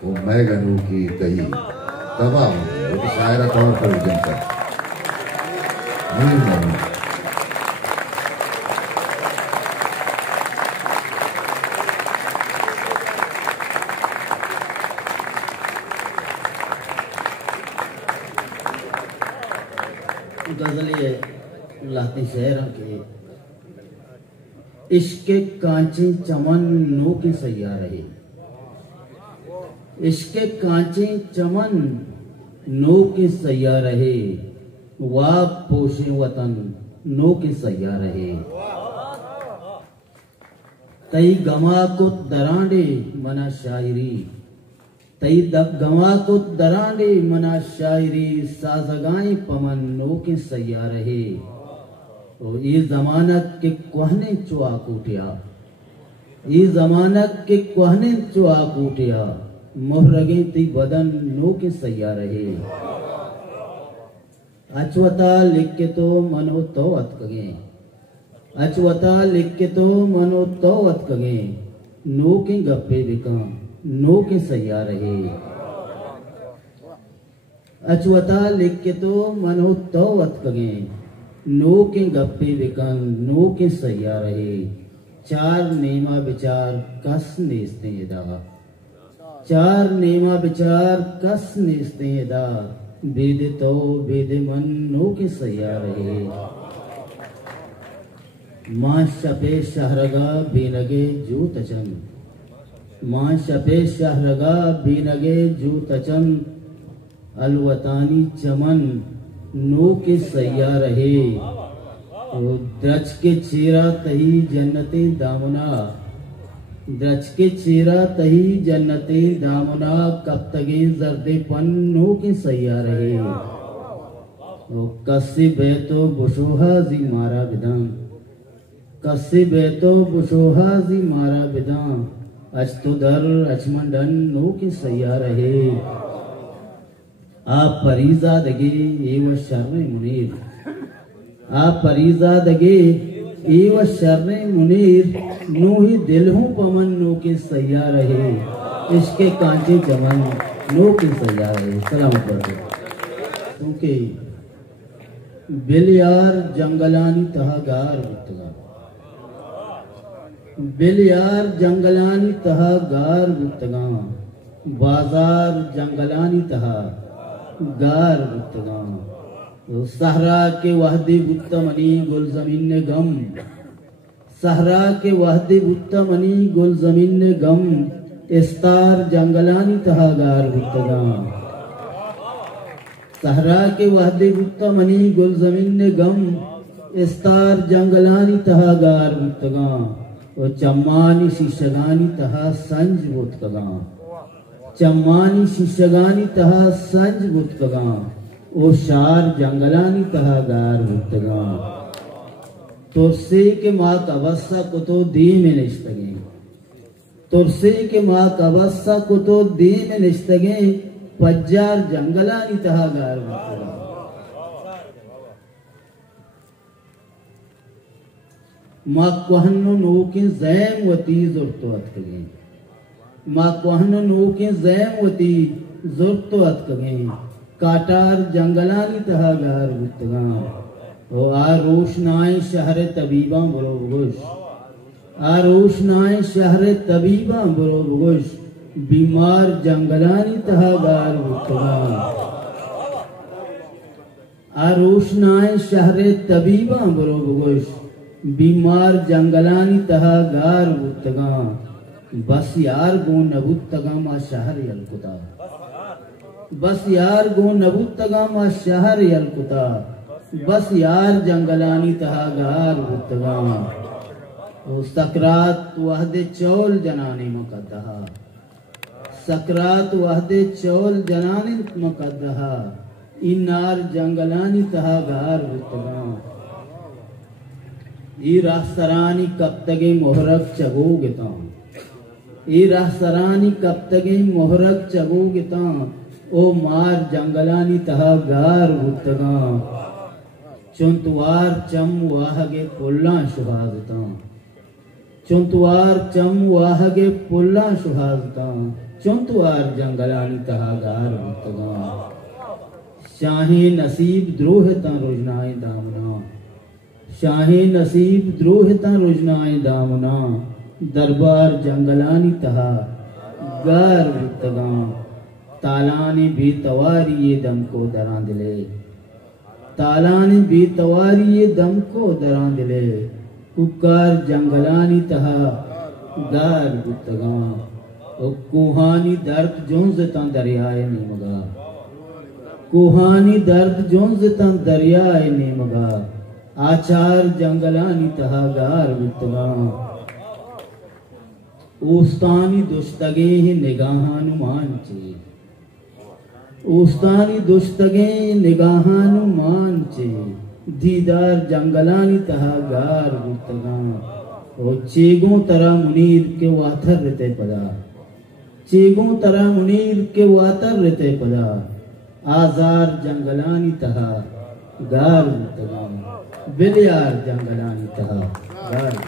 वो मैं गनू की कही तबाह वो तो शायरा तौर पर जनता नहीं नहीं गजल ये लाती शहर के इश्के कांचे चमन नो की सैया रहे, इश्के कांचे चमन नो की सैया रहे, वाह पोशे वतन नो की सैया रहे। तई गमा को दरांडे मना शायरी, तई गमा को दरांडे मना शायरी, साजगाएं पमन नो के सैया रहे। और ये जमानत के कोहने चुआ कूटिया, ये जमानत के कोहने चुआ कूटिया, मोहरगे ती बदन नो के सैया रहे। अचवता लिख के तो मनो तो अतकगे, अचवता लिख के तो मनो तो अतकगे, नो के गप्पे बिका नो के सैया रहे। अचवता लिख के तो मनो तो अतकगे, नो के गप्पे बिकन नो के सैया रहे। चार नेमा विचार कस नेस्ते दा, चार नेमा विचार कस नेस्ते दा, वेद तो वेद मन नो के सैया रहे। मां शपे शहरगा बेनगे जू तचन, मां शपे शहरगा बेनगे जू तचन, अलवतानी चमन नो के सैया रहे। द्रच के चेरा तही जन्नते दामना, द्रच के चेरा तही जन्नते दामना, कब तगे जर्दे पन नो के सैया रहे। कस्से बैतो बुशोहा जी मारा विदां, कस्से बैतो बुशोहा जी मारा विदां, अचतो दर अचमंडन नो के सैया रहे। आप फरीजा दगे एव शर्रे मुनीर, आप फरीजा दगे एव शर्रे मुनीर, नो ही दिल हूँ पमन नो के सैया रहे। इसके कांचे चमन नो के सैया रहे। सलाम पढ़ो क्योंकि बिल यार जंगलानी तहागार गुप्तगा, बिल यार जंगलानी तहागार गुप्तगा, बाजार जंगलानी तहा गार गुप्तगा। सहरा के वहदे गुत्तमनी गुल जमीन ने गम, सहरा के वहदे गुत्तमनी गुल जमीन ने गम, इस्तार जंगलानी तहागार गुप्तगा। सहरा के वहदे गुत्तमनी गुल जमीन ने गम, इस्तार जंगलानी तहागार गुप्तगा। और चम्मानी शिशगानी तहा संज गुप्तगा, चम्मानी शिशगानी तहा संज गुप्तगा, ओ शार जंगलानी तहा गार गुप्तगा। तुरसे के माँ कबस्सा को तो दी में निश्तगे, तुरसे के माँ कबस्सा को तो दी में निश्तगे, पज्जार जंगलानी तहा गार गुप्तगा। माँ कोहनो नो के जैम वती जुर्तो अतकगे, माँ कोहनो नो के जैम वती जुर्तो अतकगे, काटार जंगलानी तहा गार गुप्तगा। ओ आ रोशनाए शहर तबीबा बुरो बुगुश, आ रोशनाए शहर तबीबा बुरो बुगुश, बीमार जंगलानी तहा गार गुप्तगा। आ रोशनाए शहर तबीबा बुरो बुगुश, बीमार जंगलानी तहा गार गुप्तगा। बस यार गो नबुत्तगा मा शहर यलकुता, बस यार गो नबुत्तगा मा शहर यलकुता, बस यार जंगलानी तहा गार गुप्तगा। ओ सकरात वहदे चौल जनाने मकद्दहा, सकरात वहदे चौल जनाने मकद्दहा, इन्नार जंगलानी तहा गार गुप्तगा। ई राह सरानी कब तगे मोहरक चगोगता, ई राह सरानी कब तगे मोहरक चगोगता, ओ मार जंगलानी तहा गार गुप्तगा। चुंतवार चम वाहगे पुल्ला सुहाजता, चुंतवार चम वाहगे पुल्ला सुहाजता, चौंतवार जंगलानी तहागार बुतगा शाहे नसीब द्रोह ता रोजनाए दामना शाहे नसीब द्रोह ता रोजनाए दामना दरबार जंगलानी तहा गार बुतगा तालाने बेतवारी ये दम को दरा दिले तालाने बेतवारी ये दम को दरा दिले कुकार जंगलानी तहा गार बुतगा ओ कुहानी दर्द जोंज ता दरियाए नेमगा कुहानी दर्द जोंज ता दरियाए नेमगा आचार जंगलानी तहा गार बुतगा ओस्तानी दुश्तगे निगाहानुमान चे ओस्तानी दुश्तगे निगाहानुमान चे दीदार जंगलानी तहा गार बुतगा ओ चेगों तरह मुनीर के वाथर रहते पदा चेगों तरह मुनीर के वातर रहते पदा आजार जंगलानी तहा गार बुतगा बिलियार जंगलानी तहा गार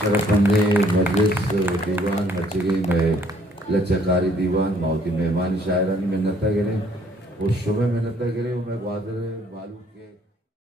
शरफंदे मजलिस दीवान मचगे में लचकारी दीवान माउती मेहमानी शायरानी में नता गिरे और शुभ में नता गिरे मैं ग्वादर बालू के